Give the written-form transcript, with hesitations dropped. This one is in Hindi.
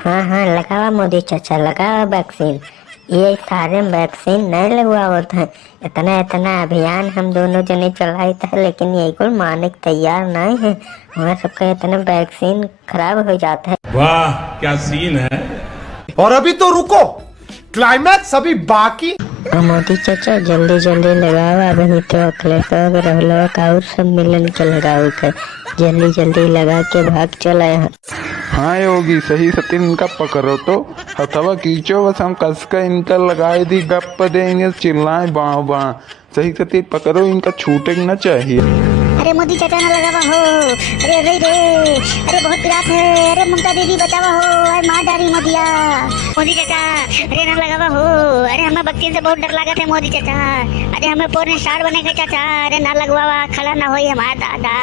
हाँ हाँ, लगावा मोदी चाचा, लगावा वैक्सीन। ये सारे वैक्सीन नहीं लगवावत हैं। इतना इतना अभियान हम दोनों जने चलाई था, लेकिन ये कोई माने के तैयार नहीं है। हमारे सबका इतना वैक्सीन खराब हो जाता है। वाह क्या सीन है। और अभी तो रुको, क्लाइमैक्स अभी बाकी। और मोदी चाचा जल्दी जल्दी लगाओ, अभी तो अखिलेश रहलो का और सब मिलन के लगाओ के, जल्दी जल्दी लगा के भाग चला यहाँ। हाँ योगी, सही सतीन इनका पकड़ो तो, हथवा खींचो, बस हम कस कर इनका लगाए दी गप देंगे, चिल्लाए बाँ बाँ। सही सतीन पकड़ो, इनका छूटे ना चाहिए। अरे मोदी चाचा ना लगावा हो, अरे अरे रे, अरे बहुत पिरात है, अरे ममता दीदी बचावा हो, अरे मार डारी मोदिया। मोदी चाचा अरे ना लगावा हो, अरे हमें वैक्सीन से बहुत डर लगा था मोदी चाचा, अरे हमें पोर्न स्टार बने का चाचा, अरे ना लगवावा, खला ना होई हमारा दादा।